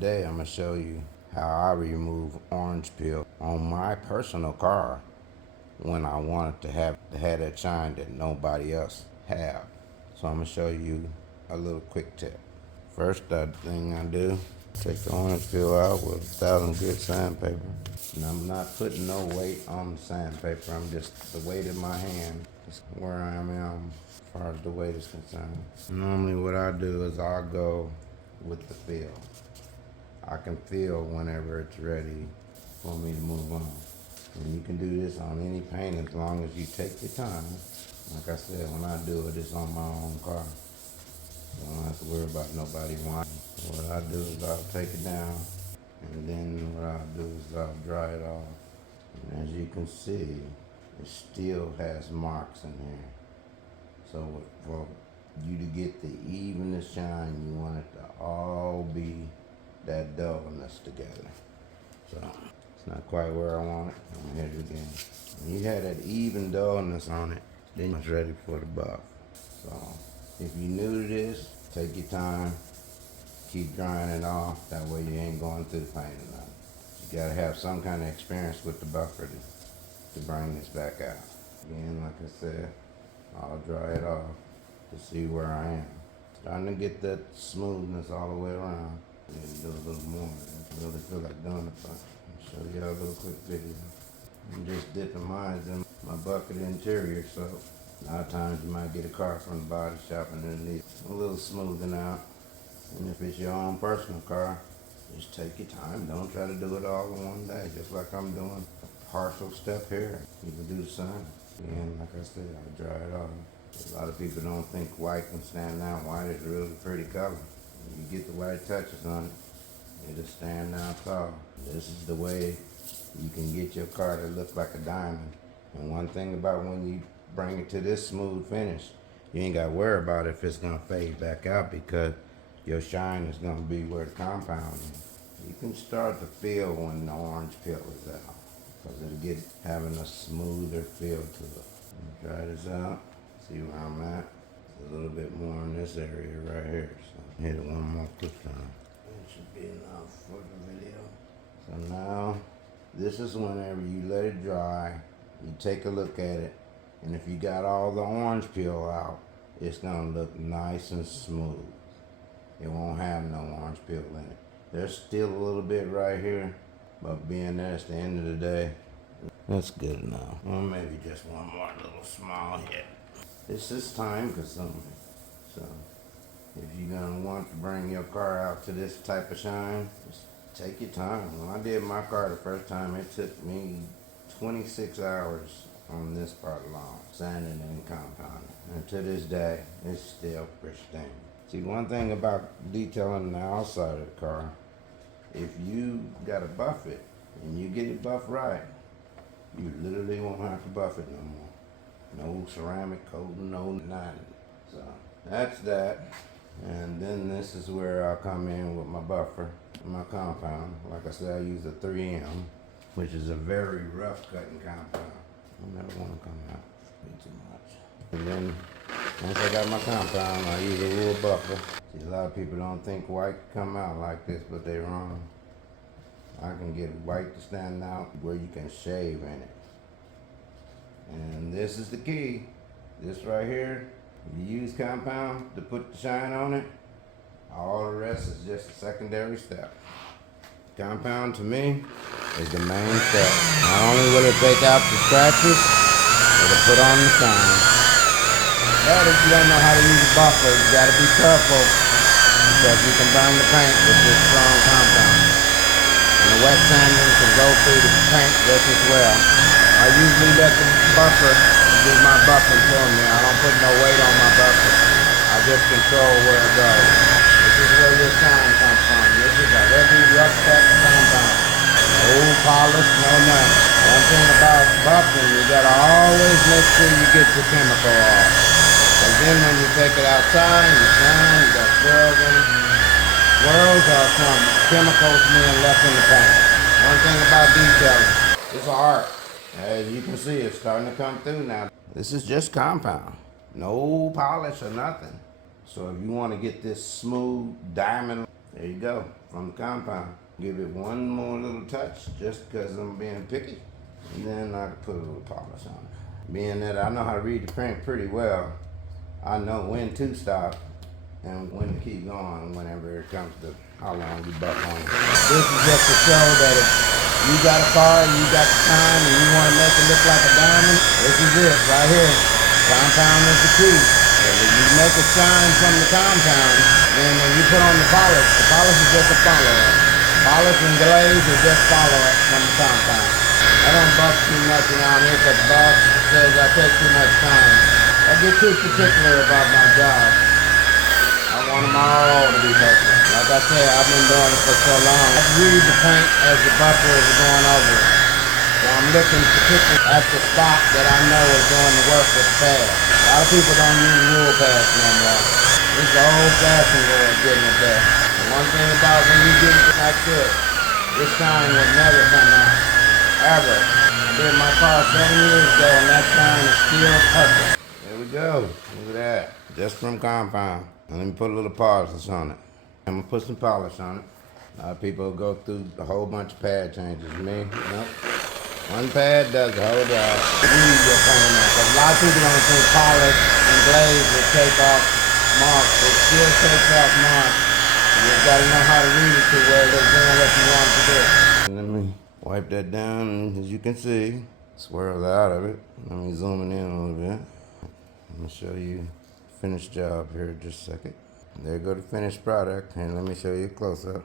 today I'm going to show you how I remove orange peel on my personal car when I wanted to have that shine that nobody else have. So I'm going to show you a little quick tip. First thing I do, take the orange peel out with 1,000 grit sandpaper. And I'm not putting no weight on the sandpaper. I'm just, the weight of my hand is where I am as far as the weight is concerned. Normally what I do is I'll go with the feel. I can feel whenever it's ready for me to move on. And you can do this on any paint as long as you take your time. Like I said, when I do it, it's on my own car. So I don't have to worry about nobody wanting. What I do is I'll take it down, and then what I'll do is I'll dry it off. And as you can see, it still has marks in here. So for you to get the evenest shine, you want it to all be that dullness together. So it's not quite where I want it. I'm gonna hit it again. When you have that even dullness on it, then it's ready for the buff. So if you're new to this, take your time, keep drying it off. That way you ain't going through the paint or nothing. You gotta have some kind of experience with the buffer to bring this back out. Again, like I said, I'll dry it off to see where I am. Starting to get that smoothness all the way around. Maybe do a little more. I really feel like doing it, but I'll show you a little quick video. I'm just dipping mine in my bucket interior, so a lot of times you might get a car from the body shop and then need a little smoothing out. And if it's your own personal car, just take your time. Don't try to do it all in one day, just like I'm doing a partial step here. You can do the same. And like I said, I dry it off. A lot of people don't think white can stand out. White is a really pretty color. When you get the white touches on it, it'll stand out tall. This is the way you can get your car to look like a diamond. And one thing about when you bring it to this smooth finish, you ain't got to worry about if it's going to fade back out, because your shine is going to be where the compound is. You can start to feel when the orange peel is out, because it'll get having a smoother feel to it. Try this out, see where I'm at. A little bit more in this area right here. So hit it one more quick time. It should be enough for the video. So now, this is whenever you let it dry, you take a look at it, and if you got all the orange peel out, it's gonna look nice and smooth. It won't have no orange peel in it. There's still a little bit right here, but being that's the end of the day, that's good enough. Or maybe just one more little small hit. This is time consuming. So if you're gonna want to bring your car out to this type of shine, just take your time. When I did my car the first time, it took me 26 hours on this part alone, sanding and compounding. And to this day, it's still pristine. See, one thing about detailing the outside of the car, if you gotta buff it and you get it buffed right, you literally won't have to buff it no more. No ceramic coating, no nothing. So that's that. And then this is where I'll come in with my buffer and my compound. Like I said, I use a 3M, which is a very rough cutting compound. I never want to come out way too much. And then once I got my compound, I use a wool buffer. See, a lot of people don't think white come out like this, but they're wrong. I can get white to stand out where you can shave in it. And this is the key. This right here, you use compound to put the shine on it. All the rest is just a secondary step. Compound to me is the main step. Not only will it take out the scratches, it'll put on the shine. But if you don't know how to use a buffer, you gotta be careful, because you can burn the paint with this strong compound. And the wet sanding can go through the paint just as well. I usually let the buffer do my buffing for me. I don't put no weight on my buffer. I just control where it goes. This is where your shine comes from. This is a heavy, rough cut compound. No polish, no nothing. One thing about buffing, you gotta always make sure you get your chemical off. Because then when you take it outside and you shine, you got swirls in it. Swirls are from chemicals being left in the paint. One thing about detailing, it's an art. As you can see, it's starting to come through now. This is just compound. No polish or nothing. So if you want to get this smooth diamond There you go, from the compound. Give it one more little touch just because I'm being picky. And then I can put a little polish on it. Being that I know how to read the print pretty well, I know when to stop and when to keep going whenever it comes to how long you buck on it. This is just to show that if you got a car and you got the time and you want to make it look like a diamond, this is it right here. Compound is the key. And if you make it shine from the compound, then when you put on the polish is just a follow-up. Polish and glaze is just follow-up from the compound. I don't buck too much around here because the boss says I take too much time. I get too particular about my job. I want them all to be perfect. Like I said, I've been doing it for so long. I read the paint as the bucker is going over it. So I'm looking particularly at the spot that I know is doing the work with the pad. A lot of people don't use rule pads no more. It's the old-fashioned way of getting it there. The one thing about when you get it like this shine will never come out. Ever. I did my car 7 years ago and that shine is still perfect. There we go. Look at that. Just from compound. And let me put a little polish on it. I'm gonna put some polish on it. A lot of people go through a whole bunch of pad changes. Me, nope. One pad does the whole job. Read your paint on. Because a lot of people don't think polish and glaze will take off marks. It still takes off marks. You just gotta know how to read it to where they're doing what you want it to do. And let me wipe that down, and as you can see, swirls out of it. Let me zoom it in a little bit. I'm gonna show you the finished job here in just a second. There go the finished product, and let me show you a close-up.